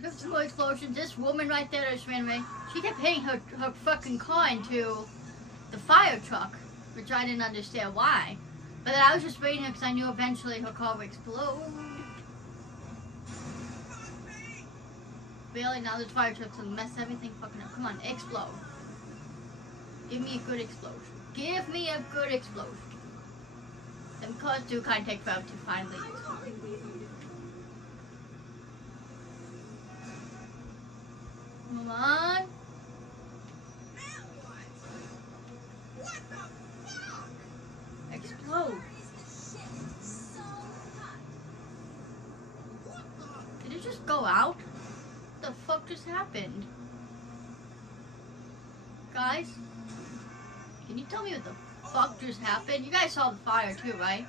There's some more explosions. This woman right there just ran away. She kept hitting her fucking car into the fire truck, which I didn't understand why. But then I was just waiting because I knew eventually her car would explode. Really, now this fire truck's gonna mess everything fucking up. Come on, explode. Give me a good explosion. Give me a good explosion. Them cars do kind of take forever to finally explode. Come on. Explode. Did it just go out? What the fuck just happened? Guys? Can you tell me what the fuck just happened? You guys saw the fire too, right?